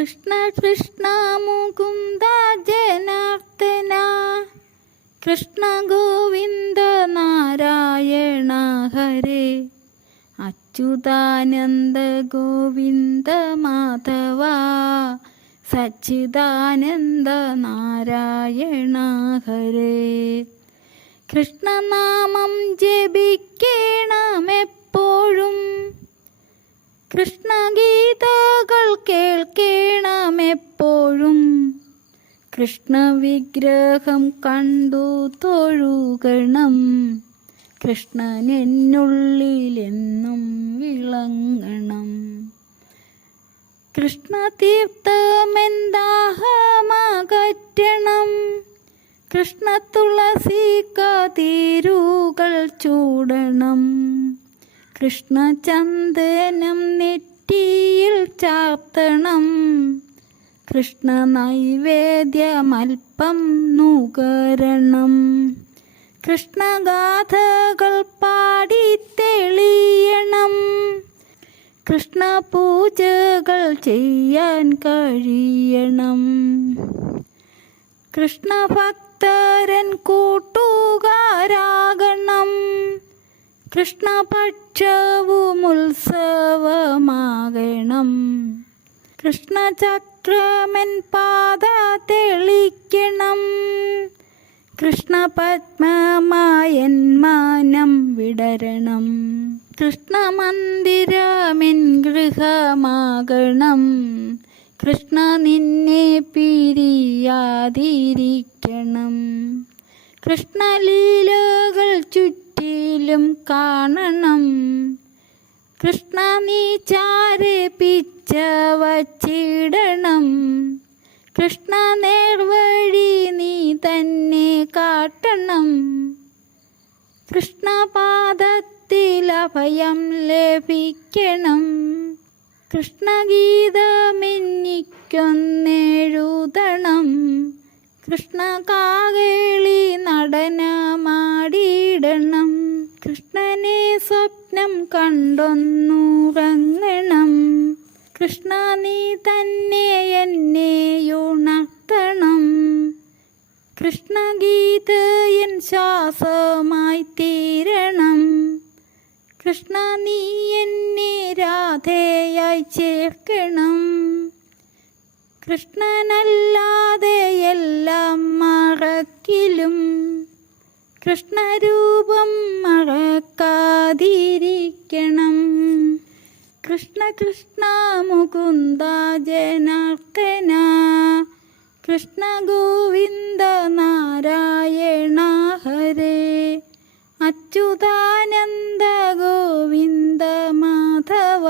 കൃഷ്ണ കൃഷ്ണ മുകുന്ദ ജനാർദ്ദന. കൃഷ്ണ ഗോവിന്ദ നാരായണ ഹരേ. അച്യുതാനന്ദ ഗോവിന്ദ മാധവ. സച്ചിദാനന്ദ നാരായണ ഹരേ. കൃഷ്ണനാമം ജപിക്കണമെപ്പോഴും. കൃഷ്ണഗീതകൾ കേൾക്കണമെപ്പോഴും. കൃഷ്ണ വിഗ്രഹം കണ്ടു തൊഴുകണം. കൃഷ്ണൻ എന്നുള്ളിലെന്നും വിളങ്ങണം. കൃഷ്ണതീർത്ഥമെന്താഹമകറ്റണം കൃഷ്ണ തുളസി കതിരുകൾ ചൂടണം. കൃഷ്ണചന്ദനം നെറ്റിയിൽ ചാർത്തണം. കൃഷ്ണ നൈവേദ്യമൽപ്പം നുകരണം. കൃഷ്ണഗാഥകൾ പാടി തെളിയണം. കൃഷ്ണ പൂജകൾ ചെയ്യാൻ കഴിയണം. കൃഷ്ണഭക്തരൻ കൂട്ടുകാരാകണം. കൃഷ്ണപക്ഷവും ഉത്സവമാകണം കൃഷ്ണചക്രമൻ പാത തെളിക്കണം. കൃഷ്ണപത്മമായൻ മാനം വിടരണം. കൃഷ്ണ മന്ദിരമെൻ ഗൃഹമാകണം. കൃഷ്ണ നിന്നെ പിരിയാതിരിക്കണം. കൃഷ്ണലീലകൾ ചുറ്റിലും കാണണം. കൃഷ്ണ നീ ചാരെ പിച്ച വച്ചിടണം കൃഷ്ണ നേർവഴി നീ തന്നെ കാട്ടണം. കൃഷ്ണപാദത്തിൽ അഭയം ലഭിക്കണം. കൃഷ്ണഗീതമെന്നിക്കൊന്നെഴുതണം. കൃഷ്ണ കാകേളി നടനമാടിയിടണം. കൃഷ്ണനെ സ്വപ്നം കണ്ടൊന്നുറങ്ങണം. കൃഷ്ണ നീ തന്നെ എന്നെ ഉണർത്തണം. കൃഷ്ണഗീതയൻ ശ്വാസമായി തീരണം. കൃഷ്ണ നീ എന്നെ രാധയായി ചേർക്കണം. കൃഷ്ണനല്ലാതെ എല്ലാം മറക്കിലും. കൃഷ്ണരൂപം മറക്കാതിരിക്കണം. കൃഷ്ണ കൃഷ്ണ മുകുന്ദ ജനാർദ്ദന. കൃഷ്ണ ഗോവിന്ദ നാരായണ ഹരേ. അച്യുതാനന്ദ ഗോവിന്ദ മാധവ.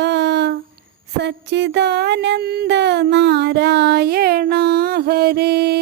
സച്ചിദാനന്ദ നാരായണ ഹരേ.